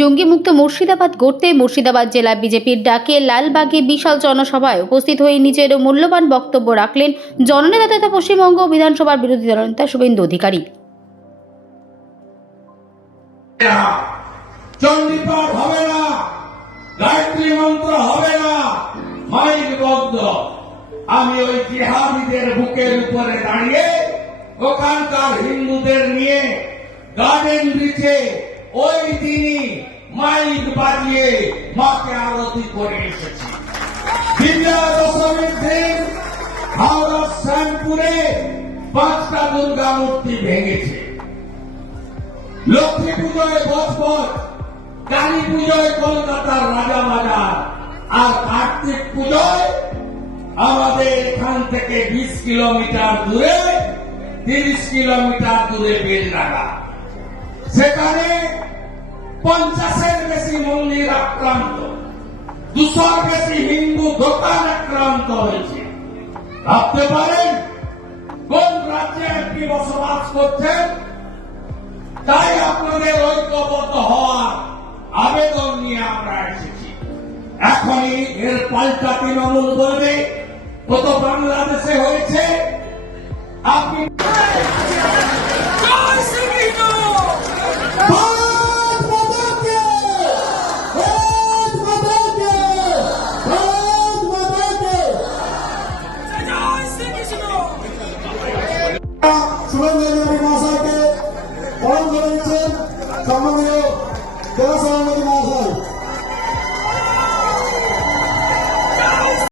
জঙ্গিমুক্ত মুর্শিদাবাদ গড়তে মুর্শিদাবাদ জেলা বিজেপির ডাকে লালবাগে বিশাল জনসভায় উপস্থিত হয়ে নিজের মূল্যবান বক্তব্য রাখলেন জননেতা তথা পশ্চিমবঙ্গ বিধানসভার বিরোধী দলনেতা শুভেন্দু অধিকারী। চণ্ডীপাঠ হবে না, গায়ত্রী মন্ত্র হবে না, মাইক বন্ধ। আমি ওই জিহাদিদের বুকের উপরে দাঁড়িয়ে ওখানকার হিন্দুদের নিয়ে গার্ডেন ব্রিজে ওই দিনই মাইক বাজিয়ে মাকে আরতি করে এসেছি। বিজয়া দশমীর দিন হাওড়ার শ্যামপুরে 5টা দুর্গা মূর্তি ভেঙেছে। লক্ষ্মী পুজোয় বজবজ, কালী পুজোয় কলকাতার রাজাবাজার, আর কার্তিক পুজোয় আমাদের এখান থেকে 20 কিলোমিটার দূরে 30 কিলোমিটার দূরে বেলডাঙ্গা, সেখানে 50-এর বেশি মন্দির আক্রান্ত, 200-র বেশি হিন্দু দোকান আক্রান্ত হয়েছে। ভাবতে পারেন কোন রাজ্যে আপনি বসবাস করছেন? তাই আপনাদের ঐক্যবদ্ধ হওয়ার আবেদন নিয়ে আমরা এসেছি। এখনই এর পাল্টা তৃণমূল বলবে কত বাংলাদেশে হয়েছে। আপনি শুভেন্দু